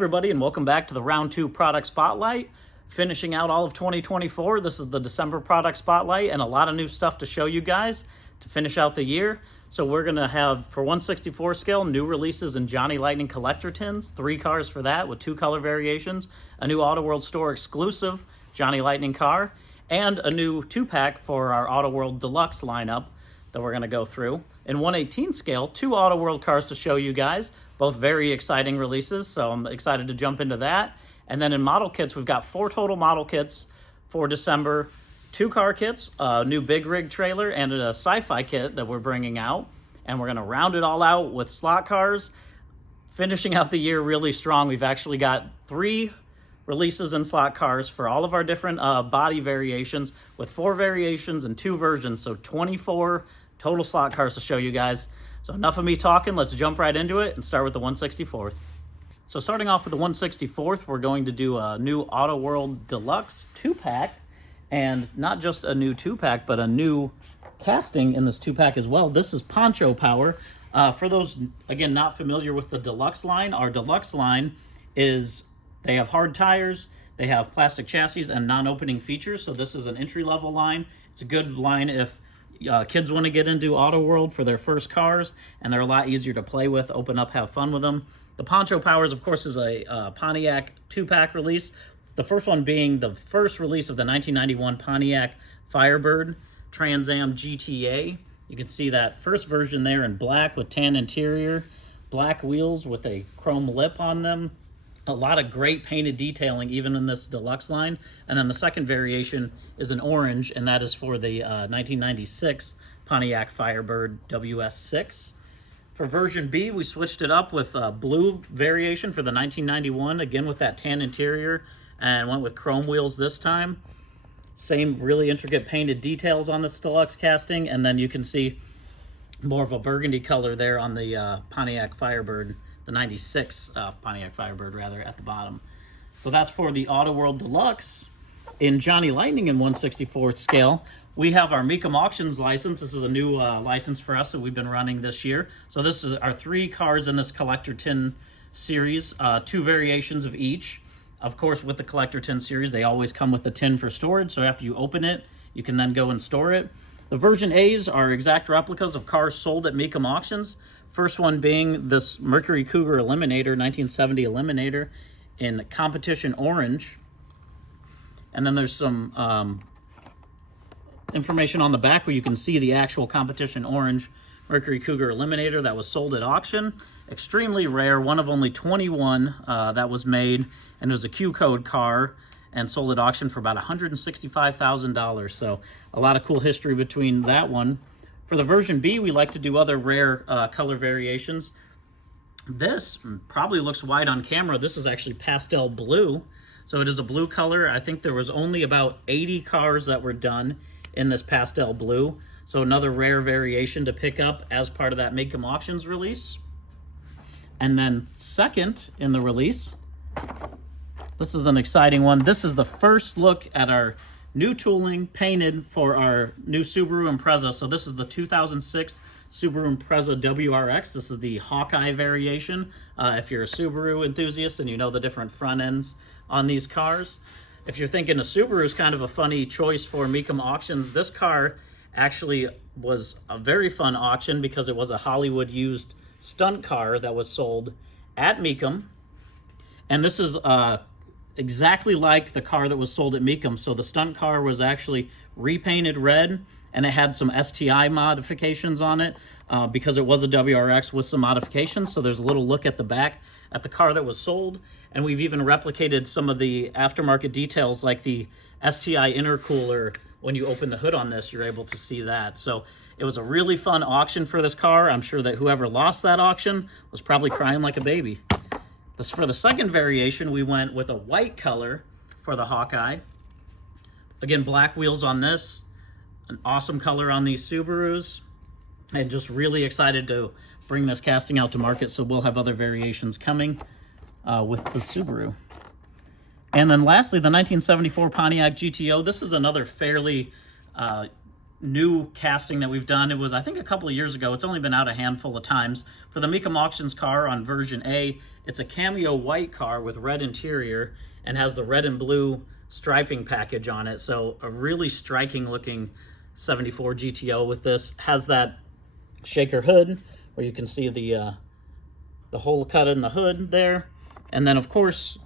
everybody, and welcome back to the Round 2 Product Spotlight. Finishing out all of 2024, this is the December Product Spotlight, and a lot of new stuff to show you guys to finish out the year. So we're going to have, for 1/64 scale, new releases in Johnny Lightning collector tins, 3 cars for that with 2 color variations, a new Auto World store exclusive Johnny Lightning car, and a new 2-pack for our Auto World Deluxe lineup that we're going to go through. In 1/18 scale, 2 Auto World cars to show you guys, both very exciting releases, so I'm excited to jump into that. And then in model kits, we've got 4 total model kits for December, 2 car kits, a new big rig trailer, and a sci-fi kit that we're bringing out. And we're going to round it all out with slot cars, finishing out the year really strong. We've actually got 3 releases in slot cars for all of our different body variations, with 4 variations and 2 versions, so 24 total slot cars to show you guys. So enough of me talking, let's jump right into it and start with the 1/64th. So starting off with the 1/64th, we're going to do a new Auto World Deluxe 2-pack, and not just a new 2-pack, but a new casting in this 2-pack as well. This is Poncho Power. For those, again, not familiar with the Deluxe line, our Deluxe line is, they have hard tires, they have plastic chassis and non-opening features, so this is an entry-level line. It's a good line if kids want to get into Auto World for their first cars, and they're a lot easier to play with, open up, have fun with them. The Poncho Powers, of course, is a Pontiac 2-pack release. The first one being the first release of the 1991 Pontiac Firebird Trans Am GTA. You can see that first version there in black with tan interior, black wheels with a chrome lip on them. A lot of great painted detailing even in this deluxe line. And then the second variation is an orange, and that is for the 1996 Pontiac Firebird WS6. For version B, we switched it up with a blue variation for the 1991, again with that tan interior, and went with chrome wheels this time. Same really intricate painted details on this deluxe casting, and then you can see more of a burgundy color there on the Pontiac Firebird, the 96 Pontiac Firebird rather, at the bottom. So that's for the Auto World Deluxe. In Johnny Lightning in 1/64th scale, we have our Mecum Auctions license. This is a new license for us that we've been running this year. So this is our 3 cars in this collector tin series, 2 variations of each. Of course, with the collector tin series, they always come with the tin for storage, so after you open it, you can then go and store it. The version A's are exact replicas of cars sold at Mecum Auctions. First one being this Mercury Cougar Eliminator, 1970 Eliminator in competition orange. And then there's some information on the back where you can see the actual competition orange Mercury Cougar Eliminator that was sold at auction. Extremely rare, one of only 21 that was made, and it was a Q-code car and sold at auction for about $165,000. So a lot of cool history between that one. For the version B, we like to do other rare color variations. This probably looks white on camera. This is actually pastel blue. So it is a blue color. I think there was only about 80 cars that were done in this pastel blue. So another rare variation to pick up as part of that Mecum Auctions release. And then second in the release, this is an exciting one. This is the first look at our new tooling painted for our new Subaru Impreza. So this is the 2006 Subaru Impreza WRX. This is the Hawkeye variation. If you're a Subaru enthusiast and you know the different front ends on these cars. If you're thinking a Subaru is kind of a funny choice for Mecum Auctions, this car actually was a very fun auction because it was a Hollywood used stunt car that was sold at Mecum. And this is exactly like the car that was sold at Mecum. So the stunt car was actually repainted red, and it had some STI modifications on it because it was a WRX with some modifications. So there's a little look at the back at the car that was sold. And we've even replicated some of the aftermarket details like the STI intercooler. When you open the hood on this, you're able to see that. So it was a really fun auction for this car. I'm sure that whoever lost that auction was probably crying like a baby. For the second variation, we went with a white color for the Hawkeye. Again, black wheels on this. An awesome color on these Subarus. And just really excited to bring this casting out to market, so we'll have other variations coming with the Subaru. And then lastly, the 1974 Pontiac GTO. This is another fairly new casting that we've done. It was, I think, a couple of years ago. It's only been out a handful of times. For the Mecum Auctions car on version A, it's a cameo white car with red interior and has the red and blue striping package on it. So a really striking looking 74 GTO with this. Has that shaker hood where you can see the hole cut in the hood there. And then, of course,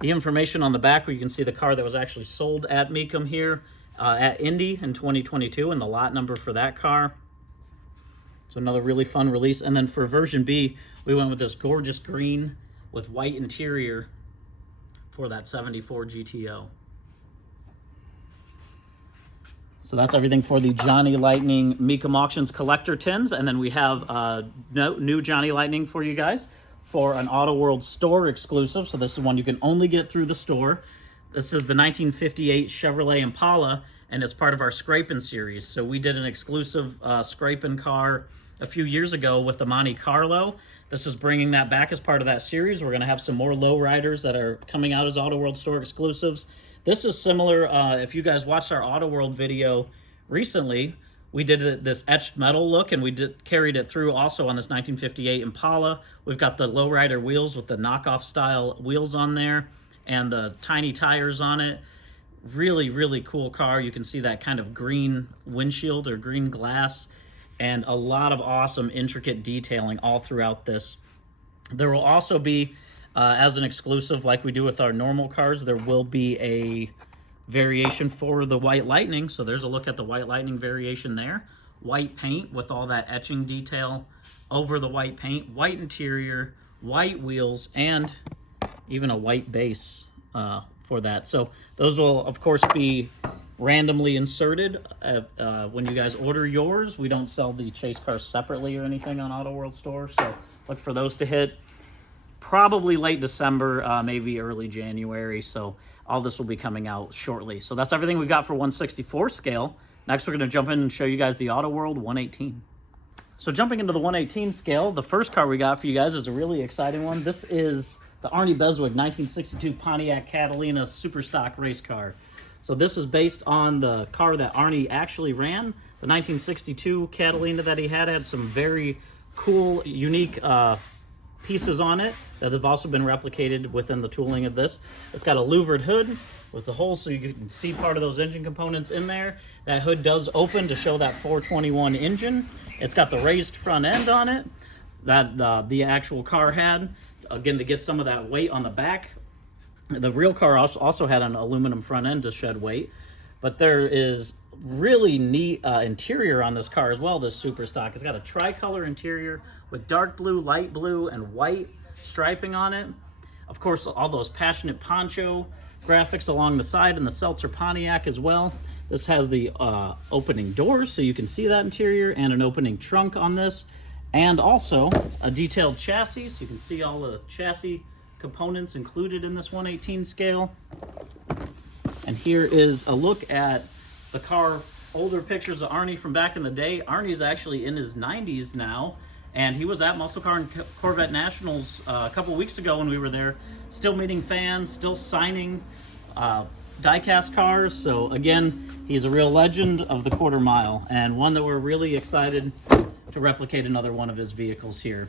the information on the back where you can see the car that was actually sold at Mecum here at Indy in 2022 and the lot number for that car. So another really fun release. And then for version B, we went with this gorgeous green with white interior for that 74 GTO. So that's everything for the Johnny Lightning Mecum Auctions collector tins. And then we have new Johnny Lightning for you guys for an Auto World store exclusive. So this is one you can only get through the store. This is the 1958 Chevrolet Impala, and it's part of our Scrapin' series. So we did an exclusive Scrapin' car a few years ago with the Monte Carlo. This is bringing that back as part of that series. We're going to have some more lowriders that are coming out as Auto World store exclusives. This is similar, if you guys watched our Auto World video recently, we did this etched metal look, and we carried it through also on this 1958 Impala. We've got the lowrider wheels with the knockoff style wheels on there and the tiny tires on it. Really, really cool car. You can see that kind of green windshield or green glass, and a lot of awesome intricate detailing all throughout this. There will also be, as an exclusive like we do with our normal cars, there will be a variation for the White Lightning. So there's a look at the White Lightning variation there. White paint with all that etching detail over the white paint, white interior, white wheels, and even a white base for that. So those will, of course, be randomly inserted when you guys order yours. We don't sell the chase cars separately or anything on Auto World Store, so look for those to hit probably late December, maybe early January. So all this will be coming out shortly. So that's everything we got for 1/64 scale. Next, we're going to jump in and show you guys the Auto World 118. So jumping into the 118 scale, the first car we got for you guys is a really exciting one. This is the Arnie Beswick 1962 Pontiac Catalina Super Stock race car. So this is based on the car that Arnie actually ran. The 1962 Catalina that he had some very cool, unique pieces on it that have also been replicated within the tooling of this. It's got a louvered hood with the hole so you can see part of those engine components in there. That hood does open to show that 421 engine. It's got the raised front end on it that the actual car had, again, to get some of that weight on the back. The real car also had an aluminum front end to shed weight, but there is really neat interior on this car as well, this Super Stock. It's got a tricolor interior with dark blue, light blue, and white striping on it. Of course, all those Passionate Poncho graphics along the side, and the Seltzer Pontiac as well. This has the opening doors, so you can see that interior, and an opening trunk on this, and also a detailed chassis, so you can see all the chassis components included in this 118 scale. And here is a look at the car, older pictures of Arnie from back in the day. Arnie's actually in his 90s now, and he was at Muscle Car and Corvette Nationals a couple weeks ago when we were there, still meeting fans, still signing diecast cars. So again, he's a real legend of the quarter mile, and one that we're really excited to replicate another one of his vehicles here.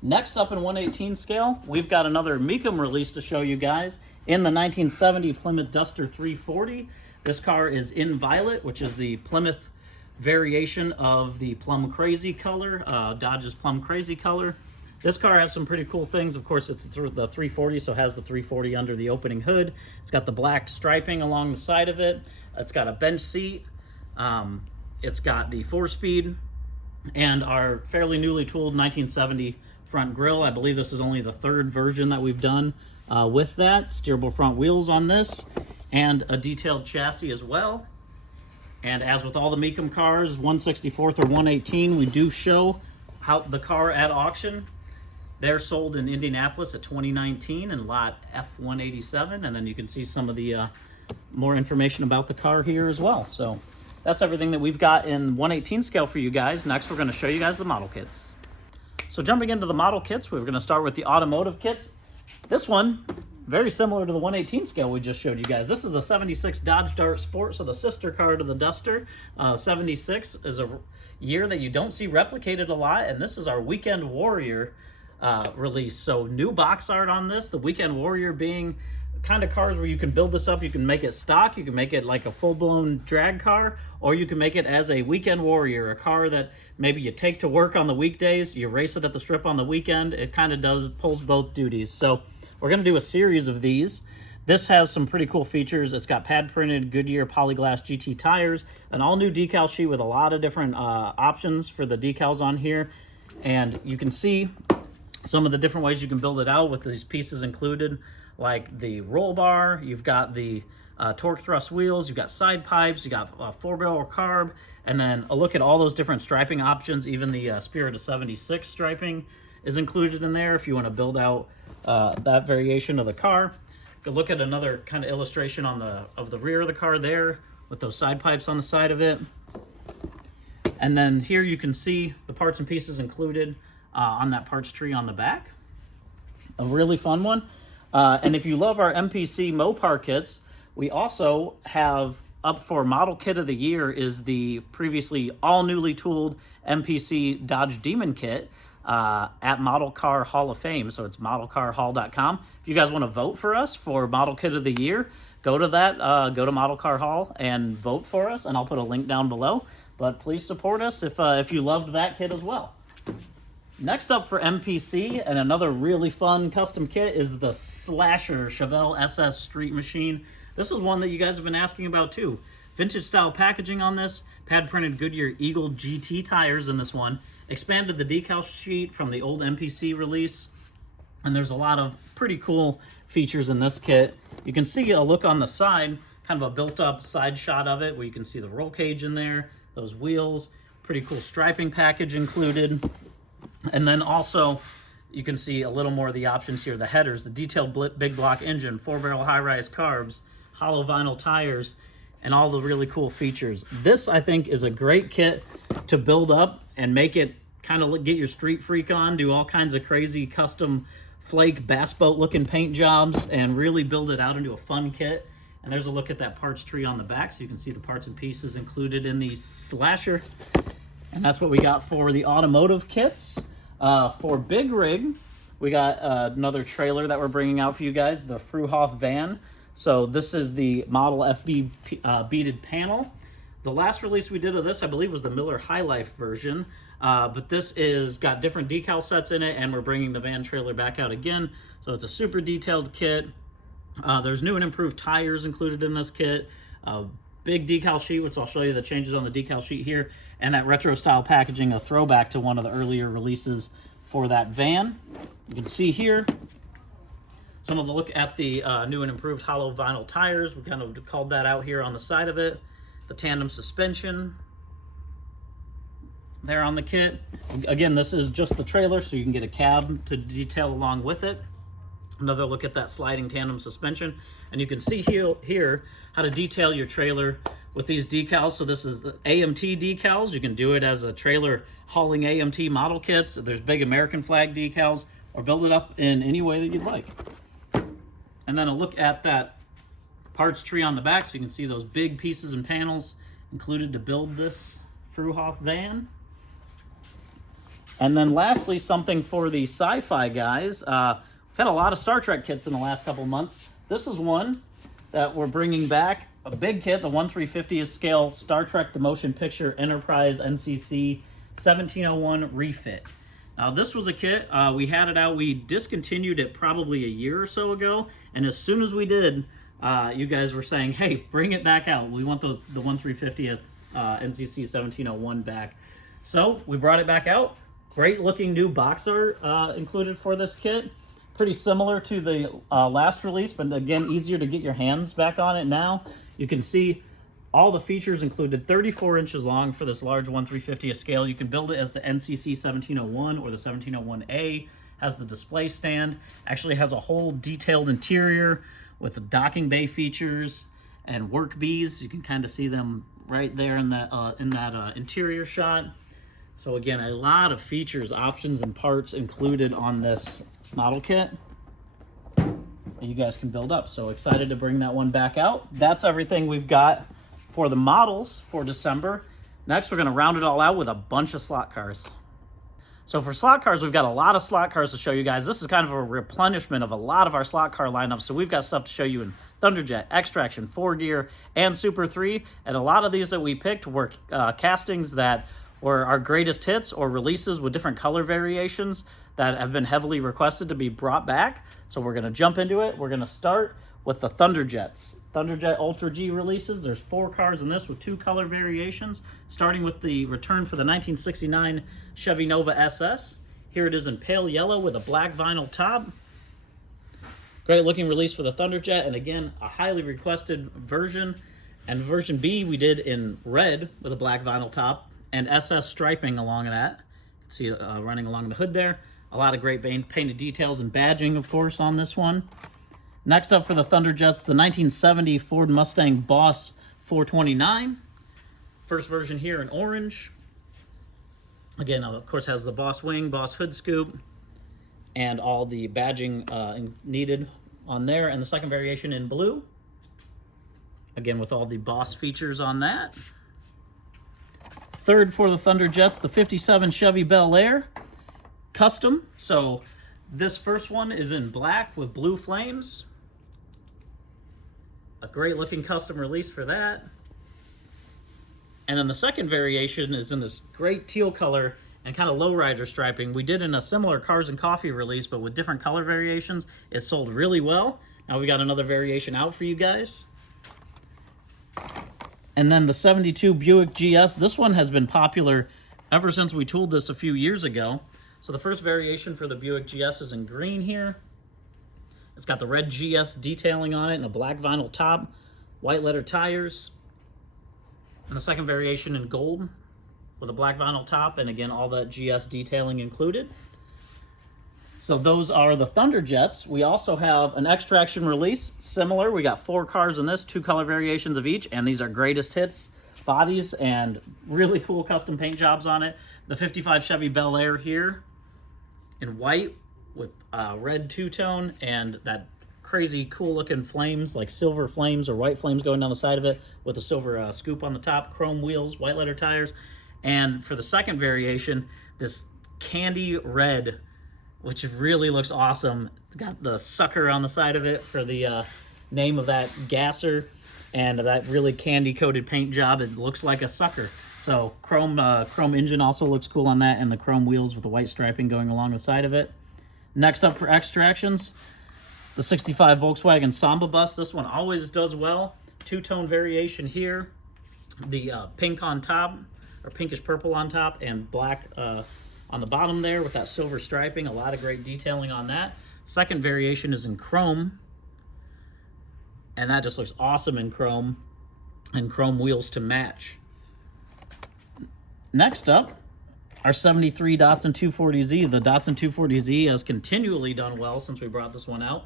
Next up in 118 scale, we've got another Mecum release to show you guys in the 1970 Plymouth Duster 340. This car is in violet, which is the Plymouth variation of the Plum Crazy color, Dodge's Plum Crazy color. This car has some pretty cool things. Of course, it's the 340, so it has the 340 under the opening hood. It's got the black striping along the side of it. It's got a bench seat. It's got the 4-speed and our fairly newly tooled 1970 front grille. I believe this is only the third version that we've done with that. Steerable front wheels on this, and a detailed chassis as well. And as with all the Mecum cars, 1/64 or 118, we do show how the car at auction. They're sold in Indianapolis at 2019 in lot F187, and then you can see some of the more information about the car here as well. So that's everything that we've got in 118 scale for you guys. Next, we're going to show you guys the model kits. So jumping into the model kits, we're going to start with the automotive kits. This one very similar to the 1/18 scale we just showed you guys. This is the 76 Dodge Dart Sport, so the sister car to the Duster. 76 is a year that you don't see replicated a lot, and this is our Weekend Warrior release. So new box art on this, the Weekend Warrior being kind of cars where you can build this up. You can make it stock, you can make it like a full-blown drag car, or you can make it as a Weekend Warrior, a car that maybe you take to work on the weekdays, you race it at the strip on the weekend. It kind of pulls both duties. So we're going to do a series of these. This has some pretty cool features. It's got pad printed Goodyear Polyglass GT tires, an all new decal sheet with a lot of different options for the decals on here. And you can see some of the different ways you can build it out with these pieces included, like the roll bar. You've got the torque thrust wheels, you've got side pipes, you got 4-barrel carb, and then a look at all those different striping options. Even the Spirit of 76 striping is included in there if you want to build out that variation of the car. You look at another kind of illustration on the rear of the car there with those side pipes on the side of it. And then here you can see the parts and pieces included on that parts tree on the back. A really fun one. And if you love our MPC Mopar kits, we also have up for Model Kit of the Year is the previously all newly tooled MPC Dodge Demon Kit at Model Car Hall of Fame. So it's modelcarhall.com. If you guys want to vote for us for Model Kit of the Year, go to that, go to Model Car Hall and vote for us, and I'll put a link down below. But please support us if you loved that kit as well. Next up for MPC, and another really fun custom kit, is the Slasher Chevelle SS Street Machine. This is one that you guys have been asking about too. Vintage style packaging on this, pad printed Goodyear Eagle GT tires in this one, expanded the decal sheet from the old MPC release, and there's a lot of pretty cool features in this kit. You can see a look on the side, kind of a built up side shot of it, where you can see the roll cage in there, those wheels, pretty cool striping package included. And then also, you can see a little more of the options here. The headers, the detailed big block engine, 4-barrel high-rise carbs, hollow vinyl tires, and all the really cool features. This, I think, is a great kit to build up and make it kind of get your street freak on, do all kinds of crazy custom flake bass boat looking paint jobs, and really build it out into a fun kit. And there's a look at that parts tree on the back, so you can see the parts and pieces included in the Slasher. And that's what we got for the automotive kits. For Big Rig, we got another trailer that we're bringing out for you guys, the Fruhoff van. So this is the Model FB beaded panel. The last release we did of this, I believe, was the Miller High Life version. But this is got different decal sets in it, and we're bringing the van trailer back out again. So it's a super detailed kit. There's new and improved tires included in this kit. Big decal sheet, which I'll show you the changes on the decal sheet here, and that retro style packaging, a throwback to one of the earlier releases for that van. You can see here some of the look at the new and improved hollow vinyl tires. We kind of called that out here on the side of it. The tandem suspension there on the kit. Again, this is just the trailer, so you can get a cab to detail along with it. Another look at that sliding tandem suspension. And you can see here how to detail your trailer with these decals. So this is the AMT decals. You can do it as a trailer hauling AMT model kits. There's big American flag decals, or build it up in any way that you'd like. And then a look at that parts tree on the back, so you can see those big pieces and panels included to build this Fruhoff van. And then lastly, something for the sci-fi guys. We've had a lot of Star Trek kits in the last couple of months. This is one that we're bringing back, a big kit, the 1/350th scale Star Trek The Motion Picture Enterprise NCC 1701 refit. Now this was a kit, we had it out, we discontinued it probably a year or so ago, and as soon as we did, you guys were saying, hey, bring it back out. We want the 1/350th NCC 1701 back. So we brought it back out. Great looking new box art included for this kit. Pretty similar to the last release, but again, easier to get your hands back on it now. You can see all the features included, 34 inches long for this large 1/350th scale. You can build it as the NCC 1701 or the 1701A. Has the display stand. Actually has a whole detailed interior with the docking bay features and work bees. You can kind of see them right there in that interior shot. So again, a lot of features, options, and parts included on this model kit. you guys can build up. So excited to bring that one back out. That's everything we've got for the models for December. Next, we're going to round it all out with a bunch of slot cars. So for slot cars, we've got a lot of slot cars to show you guys. This is kind of a replenishment of a lot of our slot car lineup. So we've got stuff to show you in Thunderjet, Extraction, 4 Gear, and Super 3. And a lot of these that we picked were castings that were our greatest hits or releases with different color variations that have been heavily requested to be brought back. So we're going to jump into it. We're going to start with the Thunderjets. Thunderjet Ultra G releases. There's 4 cars in this with 2 color variations, starting with the return for the 1969 Chevy Nova SS. Here it is in pale yellow with a black vinyl top. Great looking release for the Thunderjet, and again, a highly requested version. And version B we did in red with a black vinyl top and SS striping along that. You can see it running along the hood there. A lot of great painted details and badging, of course, on this one. Next up for the Thunderjets, the 1970 Ford Mustang Boss 429. First version here in orange. Again, of course, has the Boss wing, Boss hood scoop, and all the badging needed on there. And the second variation in blue. Again, with all the Boss features on that. Third for the Thunderjets, the 57 Chevy Bel Air Custom. So this first one is in black with blue flames. A great looking custom release for that. And then the second variation is in this great teal color and kind of lowrider striping. We did in a similar Cars and Coffee release, but with different color variations. It sold really well. Now we got another variation out for you guys. And then the 72 Buick GS. This one has been popular ever since we tooled this a few years ago. So the first variation for the Buick GS is in green here. It's got the red GS detailing on it and a black vinyl top, white letter tires. And the second variation in gold with a black vinyl top and again all that GS detailing included. So those are the Thunderjets. We also have an Extraction release, similar. We got 4 cars in this, 2 color variations of each, and these are greatest hits bodies and really cool custom paint jobs on it. The 55 Chevy Bel Air here in white with red two-tone and that crazy cool looking flames, like silver flames or white flames going down the side of it with a silver scoop on the top, chrome wheels, white letter tires. And for the second variation, this candy red, which really looks awesome. It's got the sucker on the side of it for the name of that gasser, and that really candy-coated paint job. It looks like a sucker. So chrome engine also looks cool on that, and the chrome wheels with the white striping going along the side of it. Next up for Extractions, the 65 Volkswagen Samba Bus. This one always does well. 2-tone variation here. The pink on top, or pinkish purple on top, and black on the bottom there with that silver striping. A lot of great detailing on that. Second variation is in chrome, and that just looks awesome in chrome, and chrome wheels to match. Next up, our 73 Datsun 240Z. The Datsun 240Z has continually done well since we brought this one out.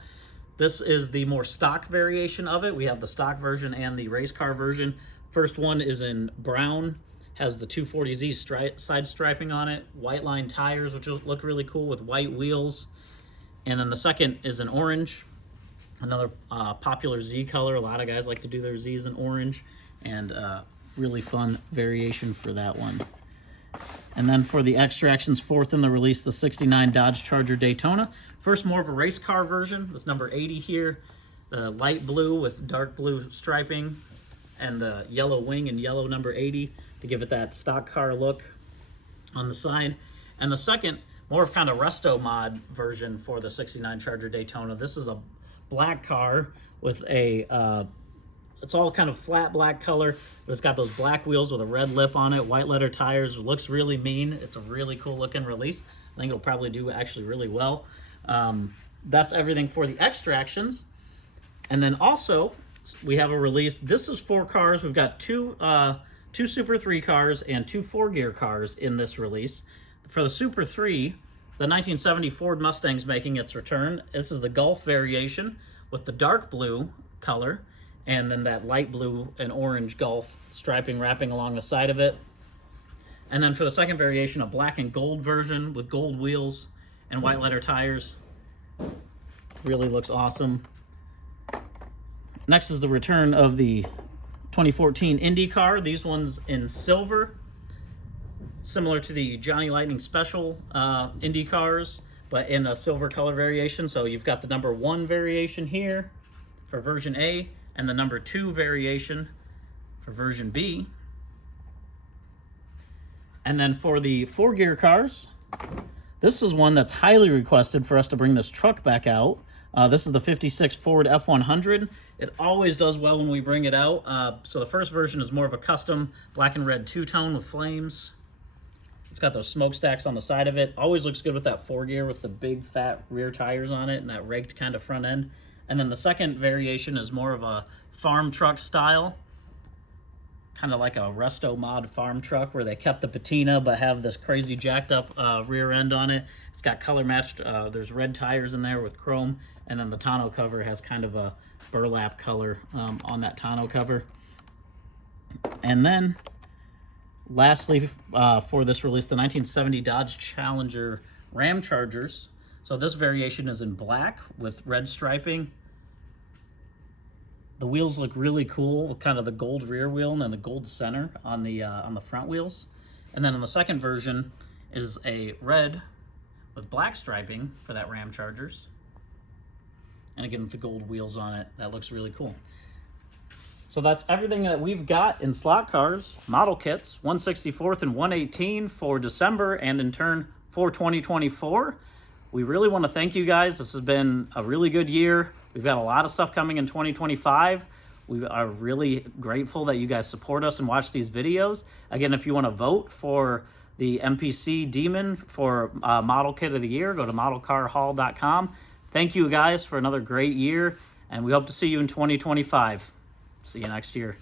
This is the more stock variation of it. We have the stock version and the race car version. First one is in brown, has the 240Z side striping on it, white line tires, which look really cool with white wheels. And then the second is in orange, another popular Z color. A lot of guys like to do their Zs in orange, and really fun variation for that one. And then for the Extractions, fourth in the release, the 69 Dodge Charger Daytona. First, more of a race car version. This number 80 here, the light blue with dark blue striping, and the yellow wing and yellow number 80 to give it that stock car look on the side. And the second, more of kind of resto mod version for the 69 Charger Daytona. This is a black car with a it's all kind of flat black color, but it's got those black wheels with a red lip on it, white letter tires. It looks really mean. It's a really cool looking release. I think it'll probably do actually really well. That's everything for the Extractions. And then also, we have a release. This is 4 cars. We've got two Super 3 cars and 2 4-gear cars in this release. For the Super 3, the 1970 Ford Mustang's making its return. This is the Gulf variation with the dark blue color, and then that light blue and orange Gulf striping wrapping along the side of it. And then for the second variation, a black and gold version with gold wheels and white letter tires. Really looks awesome. Next is the return of the 2014 Indy car. These ones in silver, similar to the Johnny Lightning Special Indy cars, but in a silver color variation. So you've got the number 1 variation here for version A, and the number 2 variation for version B. And then for the 4-gear cars, this is one that's highly requested for us to bring this truck back out. This is the 56 Ford F100. It always does well when we bring it out. So the first version is more of a custom black and red two-tone with flames. It's got those smokestacks on the side of it. Always looks good with that 4-gear with the big fat rear tires on it and that raked kind of front end. And then the second variation is more of a farm truck style, kind of like a resto mod farm truck where they kept the patina but have this crazy jacked up rear end on it. It's got color matched. There's red tires in there with chrome, and then the tonneau cover has kind of a burlap color on that tonneau cover. And then lastly, for this release, the 1970 Dodge Challenger Ram Chargers. So this variation is in black with red striping. The wheels look really cool with kind of the gold rear wheel and then the gold center on the front wheels. And then on the second version is a red with black striping for that Ram Chargers. And again, with the gold wheels on it, that looks really cool. So that's everything that we've got in slot cars, model kits, 164th and 118 for December and in turn for 2024. We really want to thank you guys. This has been a really good year. We've got a lot of stuff coming in 2025. We are really grateful that you guys support us and watch these videos. Again, if you want to vote for the MPC Demon for Model Kit of the Year, go to modelcarhall.com. Thank you guys for another great year, and we hope to see you in 2025. See you next year.